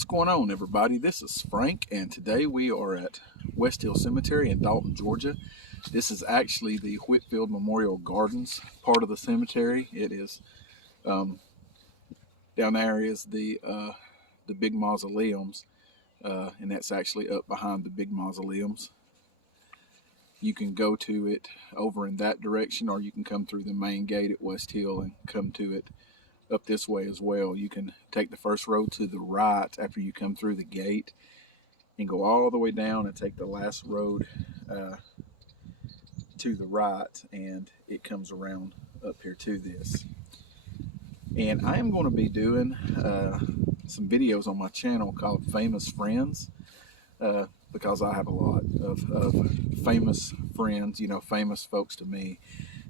What's going on, everybody? This is Frank, and today we are at Whitfield Cemetery in Dalton, Georgia. This is actually the Whitfield Memorial Gardens part of the cemetery. It is down there is the big mausoleums, and that's actually up behind the big mausoleums. You can go to it over in that direction, or you can come through the main gate at West Hill and come to it up this way as well. You can take the first road to the right after you come through the gate and go all the way down and take the last road to the right, and it comes around up here to this. And I am going to be doing some videos on my channel called Famous Friends, because I have a lot of famous friends, you know, famous folks to me,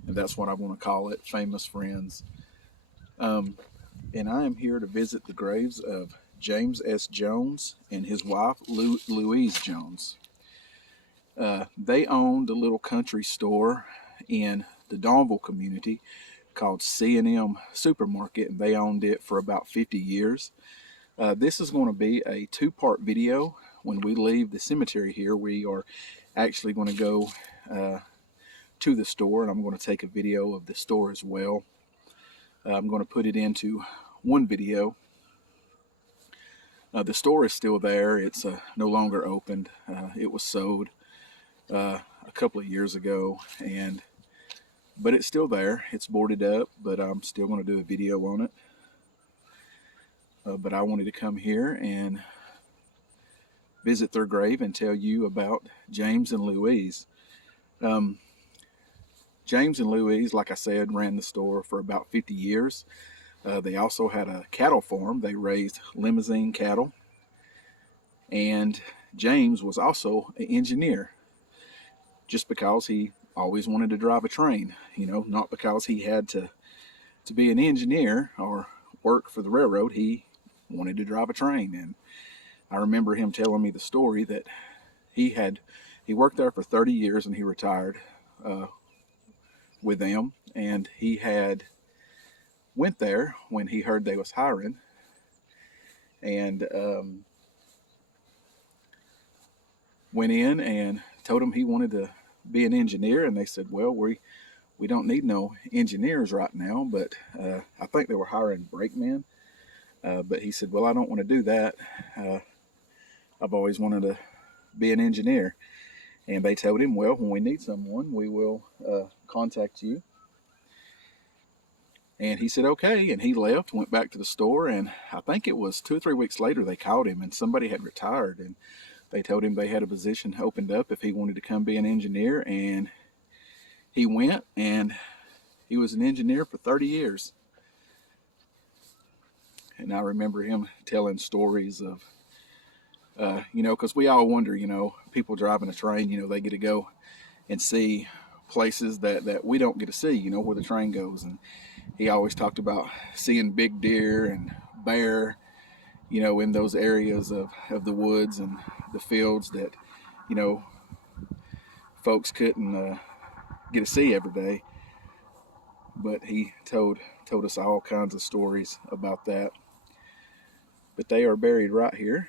and that's what I want to call it, Famous Friends. And I am here to visit the graves of James S. Jones and his wife, Louise Jones. They owned a little country store in the Dawnville community called C&M Supermarket, and they owned it for about 50 years. This is going to be a two-part video. When we leave the cemetery here, we are actually going to go to the store, and I'm going to take a video of the store as well. I'm going to put it into one video. The store is still there. It's no longer opened. It was sold a couple of years ago, but it's still there. It's boarded up, but I'm still going to do a video on it. But I wanted to come here and visit their grave and tell you about James and Louise. James and Louise, like I said, ran the store for about 50 years. They also had a cattle farm. They raised limousine cattle. And James was also an engineer, just because he always wanted to drive a train, you know, not because he had to be an engineer or work for the railroad. He wanted to drive a train. And I remember him telling me the story that he worked there for 30 years and he retired with them, and he had went there when he heard they was hiring, and went in and told them he wanted to be an engineer, and they said, well, we don't need no engineers right now, but I think they were hiring brakemen, but he said, well, I don't want to do that. I've always wanted to be an engineer. And they told him, well, when we need someone, we will contact you. And he said, okay. And he left, went back to the store. And I think it was 2 or 3 weeks later, they called him, and somebody had retired. And they told him they had a position opened up if he wanted to come be an engineer. And he went, and he was an engineer for 30 years. And I remember him telling stories of, you know, because we all wonder, you know, people driving a train, you know, they get to go and see places that we don't get to see, you know, where the train goes. And he always talked about seeing big deer and bear, you know, in those areas of the woods and the fields that, you know, folks couldn't get to see every day. But he told us all kinds of stories about that. But they are buried right here.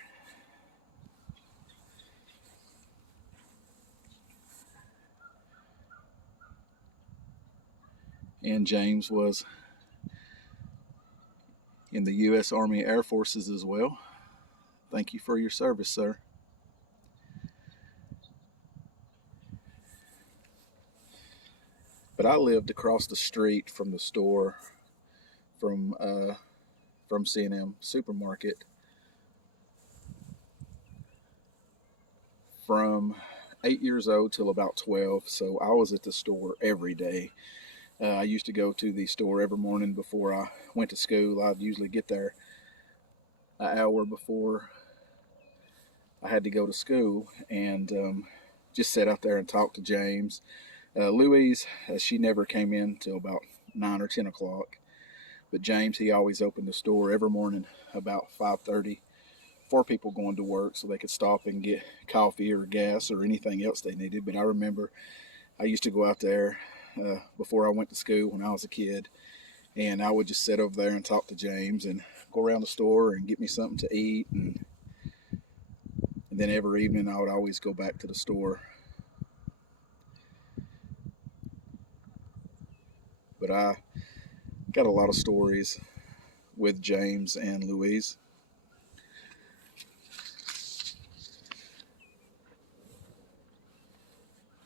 And James was in the U.S. Army Air Forces as well. Thank you for your service, sir. But I lived across the street from the store, from C&M Supermarket, from 8 years old till about 12. So I was at the store every day. I used to go to the store every morning before I went to school. I'd usually get there an hour before I had to go to school, and just sit out there and talk to James. Louise, she never came in till about 9 or 10 o'clock. But James, he always opened the store every morning about 5:30 for people going to work, so they could stop and get coffee or gas or anything else they needed. But I remember I used to go out there before I went to school when I was a kid, and I would just sit over there and talk to James and go around the store and get me something to eat and then every evening I would always go back to the store. But I got a lot of stories with James and Louise.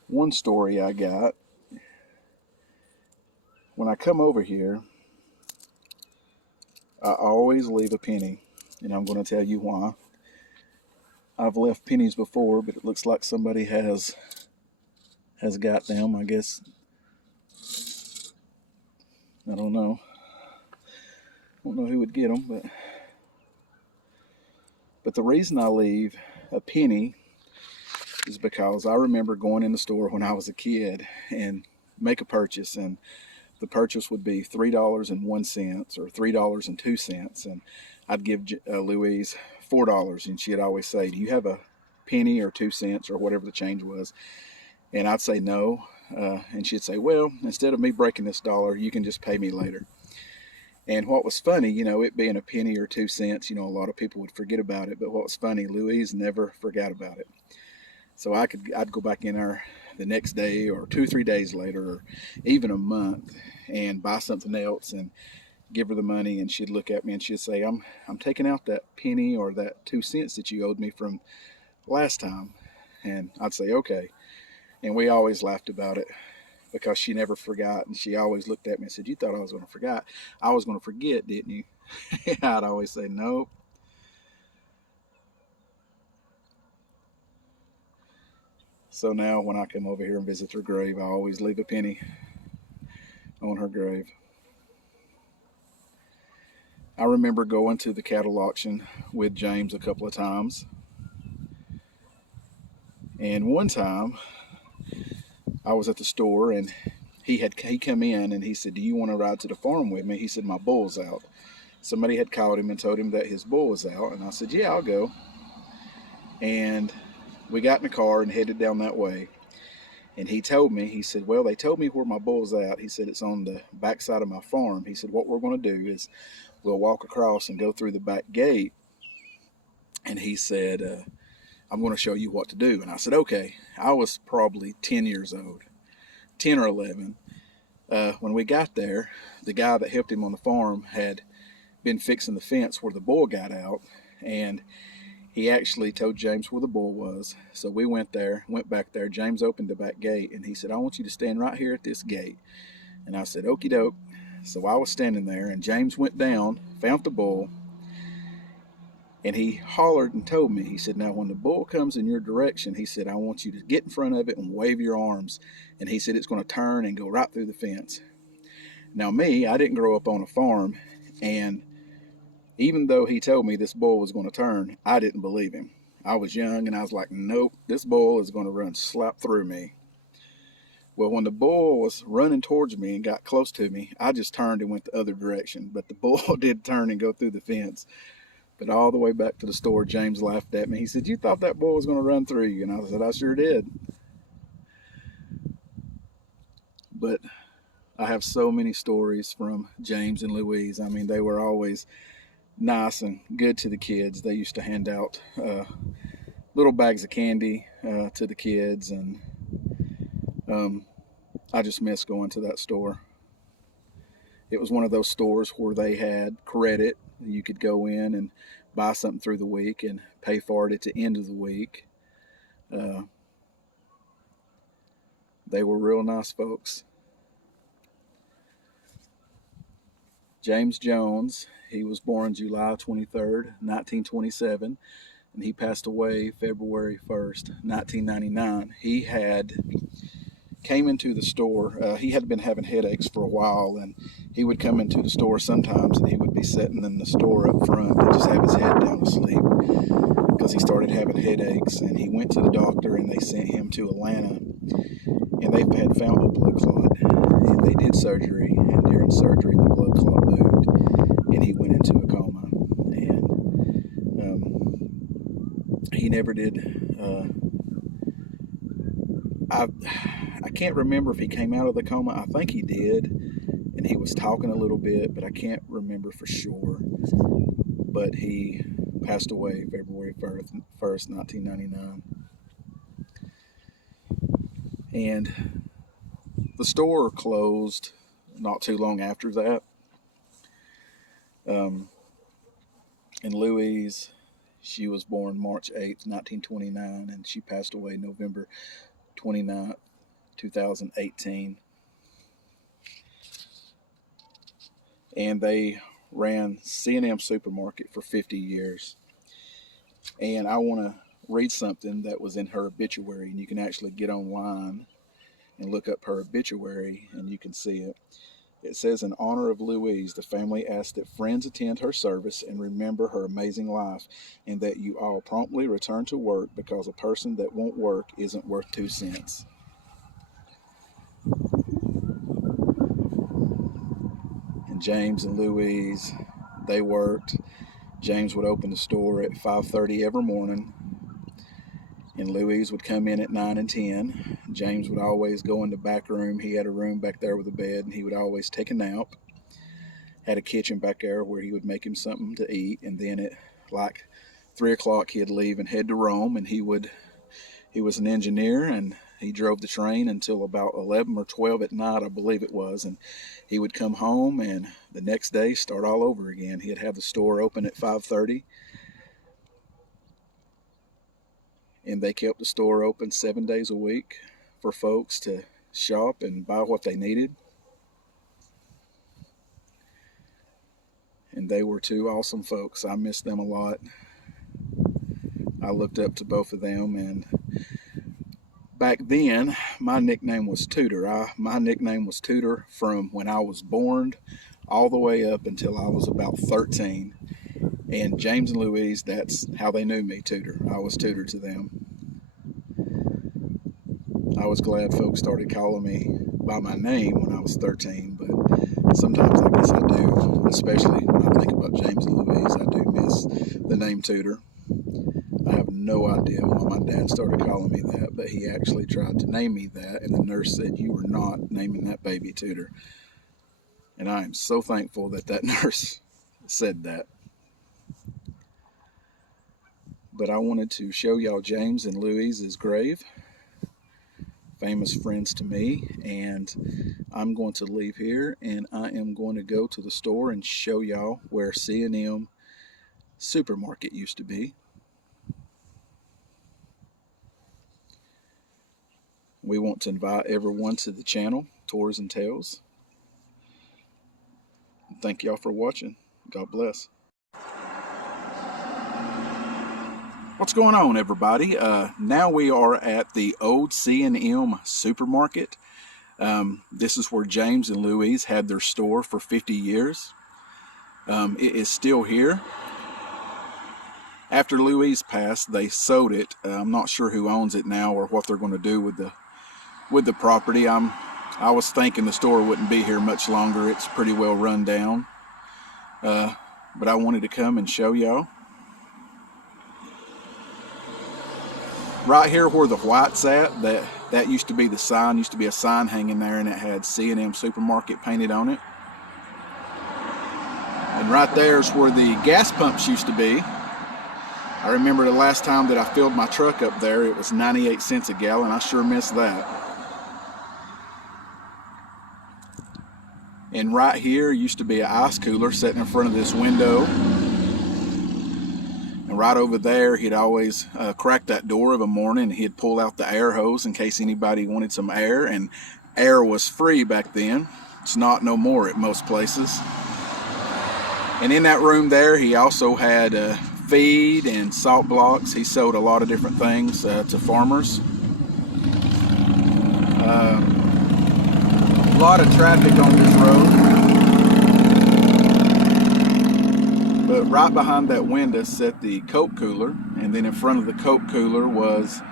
One story I got, when I come over here, I always leave a penny, and I'm going to tell you why. I've left pennies before, but it looks like somebody has got them. I guess, I don't know. I don't know who would get them, but the reason I leave a penny is because I remember going in the store when I was a kid and make a purchase, and the purchase would be $3.01 or $3.02, and I'd give Louise $4, and she'd always say, "Do you have a penny or 2 cents or whatever the change was?" And I'd say no, and she'd say, "Well, instead of me breaking this dollar, you can just pay me later." And what was funny, it being a penny or 2 cents, a lot of people would forget about it, but what was funny, Louise never forgot about it. So I'd go back in there the next day or 2-3 days later, or even a month, and buy something else and give her the money, and she'd look at me and she'd say, I'm taking out that penny or that 2 cents that you owed me from last time. And I'd say, okay. And we always laughed about it because she never forgot, and she always looked at me and said, "You thought I was going to forget? I was going to forget, didn't you?" I'd always say, "Nope." So now when I come over here and visit her grave, I always leave a penny on her grave. I remember going to the cattle auction with James a couple of times. And one time I was at the store, and he come in and he said, "Do you want to ride to the farm with me?" He said, "My bull's out." Somebody had called him and told him that his bull was out. And I said, "Yeah, I'll go." And we got in the car and headed down that way. And he told me, he said, "Well, they told me where my bull's at." He said, "It's on the back side of my farm." He said, "What we're going to do is we'll walk across and go through the back gate." And he said, "I'm going to show you what to do." And I said, okay. I was probably 10 years old, 10 or 11. When we got there, the guy that helped him on the farm had been fixing the fence where the bull got out, and he actually told James where the bull was. So we went back there. James opened the back gate, and he said, "I want you to stand right here at this gate." And I said, "Okie doke." So I was standing there, and James went down, found the bull, and he hollered and told me, he said, "Now when the bull comes in your direction," he said, "I want you to get in front of it and wave your arms." And he said, "It's going to turn and go right through the fence." Now me, I didn't grow up on a farm, and even though he told me this bull was going to turn, I didn't believe him. I was young, and I was like, "Nope, this bull is going to run slap through me." Well, when the bull was running towards me and got close to me, I just turned and went the other direction. But the bull did turn and go through the fence. But all the way back to the store, James laughed at me. He said, "You thought that bull was going to run through you?" And I said, "I sure did." But I have so many stories from James and Louise. I mean, they were always nice and good to the kids. They used to hand out little bags of candy to the kids, and I just miss going to that store. It was one of those stores where they had credit. You could go in and buy something through the week and pay for it at the end of the week. They were real nice folks. James Jones, he was born July 23rd, 1927, and he passed away February 1st, 1999. He came into the store. He had been having headaches for a while, and he would come into the store sometimes, and he would be sitting in the store up front and just have his head down to sleep because he started having headaches. And he went to the doctor, and they sent him to Atlanta, and they had found a blood clot, and they did surgery, and during surgery the blood clot moved, and he went into a coma. And he never did I can't remember if he came out of the coma. I think he did, and he was talking a little bit, but I can't remember for sure. But he passed away February 1st, 1999. And the store closed not too long after that. And Louise, she was born March 8th, 1929, and she passed away November 29th, 2018. And they ran C&M Supermarket for 50 years. And I want to read something that was in her obituary, and you can actually get online and look up her obituary and you can see it. It says, in honor of Louise, the family asks that friends attend her service and remember her amazing life, and that you all promptly return to work, because a person that won't work isn't worth 2 cents. And James and Louise, they worked. James would open the store at 5:30 every morning, and Louise would come in at 9 and 10. James would always go in the back room. He had a room back there with a bed, and he would always take a nap. Had a kitchen back there where he would make him something to eat, and then at like 3 o'clock he'd leave and head to Rome, and he was an engineer, and he drove the train until about 11 or 12 at night, I believe it was, and he would come home and the next day start all over again. He'd have the store open at 5:30, and they kept the store open 7 days a week for folks to shop and buy what they needed. And they were 2 awesome folks. I miss them a lot. I looked up to both of them, and back then my nickname was Tudor. My nickname was Tudor from when I was born all the way up until I was about 13. And James and Louise, that's how they knew me, Tudor. I was Tudor to them. I was glad folks started calling me by my name when I was 13, but sometimes I guess I do, especially when I think about James and Louise. I do miss the name Tudor. I have no idea why my dad started calling me that, but he actually tried to name me that, and the nurse said, "You are not naming that baby Tudor." And I am so thankful that that nurse said that. But I wanted to show y'all James and Louise's grave. Famous friends to me, and I'm going to leave here, and I am going to go to the store and show y'all where C&M Supermarket used to be. We want to invite everyone to the channel, Tours and Tales. Thank y'all for watching. God bless. What's going on, everybody? Now we are at the old C&M Supermarket. This is where James and Louise had their store for 50 years. It is still here. After Louise passed, they sold it. I'm not sure who owns it now or what they're going to do with the property. I was thinking the store wouldn't be here much longer. It's pretty well run down. But I wanted to come and show y'all. Right here where the white's at, that used to be the sign. Used to be a sign hanging there, and it had C&M Supermarket painted on it. And right there's where the gas pumps used to be. I remember the last time that I filled my truck up there, it was 98 cents a gallon. I sure miss that. And right here used to be an ice cooler sitting in front of this window. And right over there, he'd always crack that door of a morning, and he'd pull out the air hose in case anybody wanted some air. And air was free back then. It's not no more at most places. And in that room there, he also had feed and salt blocks. He sold a lot of different things to farmers. A lot of traffic on this road. But right behind that window sat the Coke cooler, and then in front of the Coke cooler was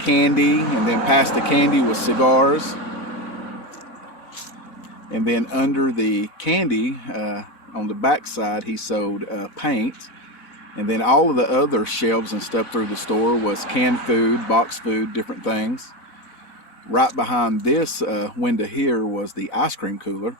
candy, and then past the candy was cigars. And then under the candy, on the back side, he sold paint. And then all of the other shelves and stuff through the store was canned food, boxed food, different things. Right behind this window here was the ice cream cooler.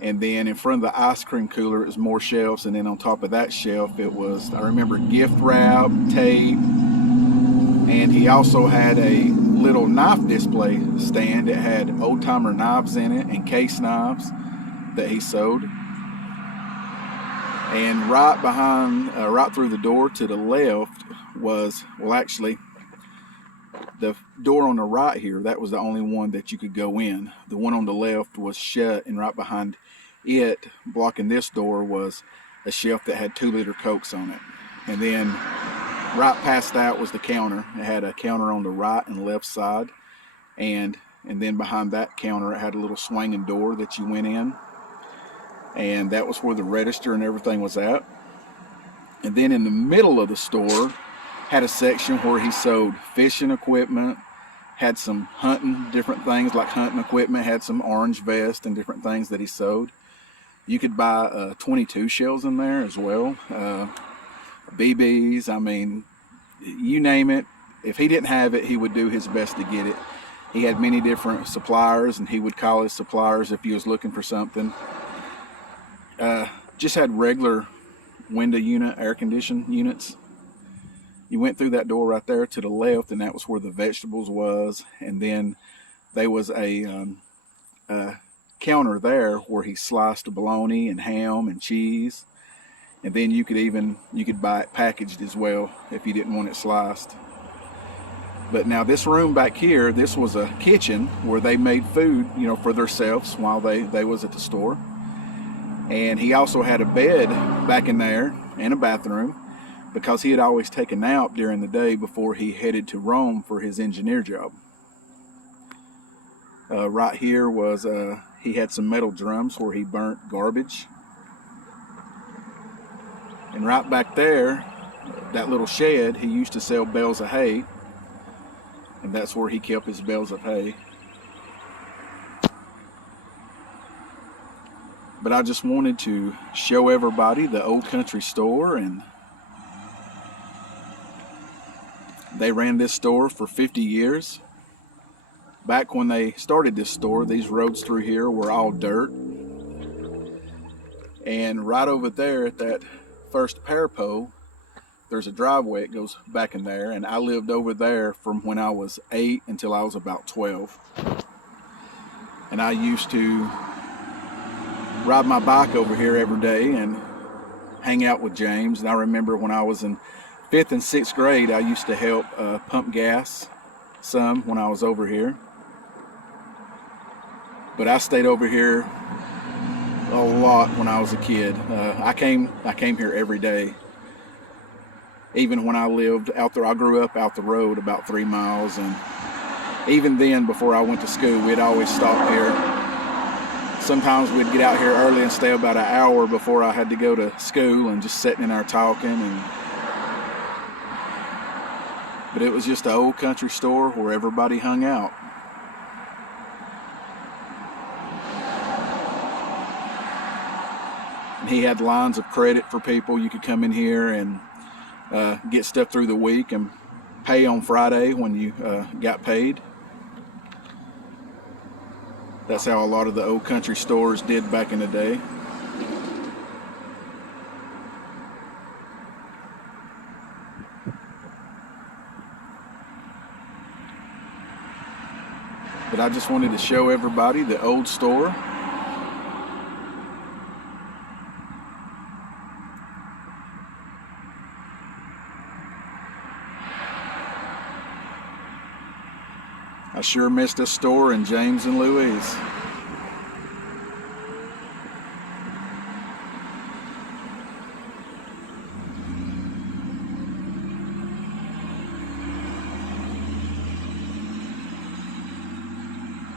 And then in front of the ice cream cooler, it was more shelves. And then on top of that shelf, it was, I remember, gift wrap, tape. And he also had a little knife display stand. It had old timer knives in it and case knives that he sewed. And right behind, right through the door to the left was, well, actually, the door on the right here, that was the only one that you could go in. The one on the left was shut, and right behind it, blocking this door, was a shelf that had 2-liter Cokes on it. And then right past that was the counter. It had a counter on the right and left side. And then behind that counter, it had a little swinging door that you went in. And that was where the register and everything was at. And then in the middle of the store, had a section where he sold fishing equipment, had some hunting, different things like hunting equipment, had some orange vest and different things that he sewed. You could buy 22 shells in there as well. BBs, I mean, you name it. If he didn't have it, he would do his best to get it. He had many different suppliers, and he would call his suppliers if he was looking for something. Just had regular window unit, air conditioned units. You went through that door right there to the left, and that was where the vegetables was. And then there was a counter there where he sliced bologna and ham and cheese. And then you could buy it packaged as well if you didn't want it sliced. But now this room back here, this was a kitchen where they made food, for themselves while they was at the store. And he also had a bed back in there and a bathroom, because he had always taken a nap during the day before he headed to Rome for his engineer job. Right here was, he had some metal drums where he burnt garbage. And right back there, that little shed, he used to sell bales of hay. And that's where he kept his bales of hay. But I just wanted to show everybody the old country store, and they ran this store for 50 years. Back when they started this store, these roads through here were all dirt. And right over there at that first power pole, there's a driveway that goes back in there, and I lived over there from when I was 8 until I was about 12. And I used to ride my bike over here every day and hang out with James. And I remember when I was in 5th and 6th grade, I used to help pump gas some when I was over here. But I stayed over here a lot when I was a kid. I came here every day. Even when I lived out there, I grew up out the road about 3 miles, and even then, before I went to school, we'd always stop here. Sometimes we'd get out here early and stay about an hour before I had to go to school, and just sitting in there talking. But it was just an old country store where everybody hung out. And he had lines of credit for people. You could come in here and get stuff through the week and pay on Friday when you got paid. That's how a lot of the old country stores did back in the day. But I just wanted to show everybody the old store. I sure missed a store in James and Louise.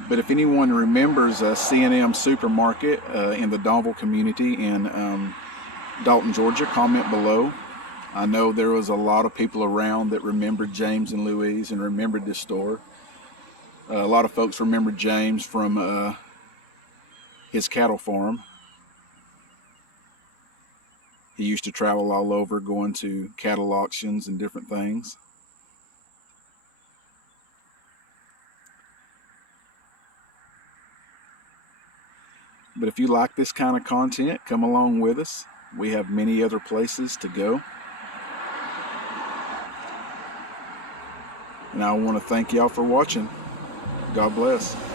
But if anyone remembers a C&M supermarket in the Dawnville community in Dalton, Georgia, comment below. I know there was a lot of people around that remembered James and Louise and remembered this store. A lot of folks remember James from his cattle farm. He used to travel all over going to cattle auctions and different things. But if you like this kind of content, come along with us. We have many other places to go. And I want to thank y'all for watching. God bless.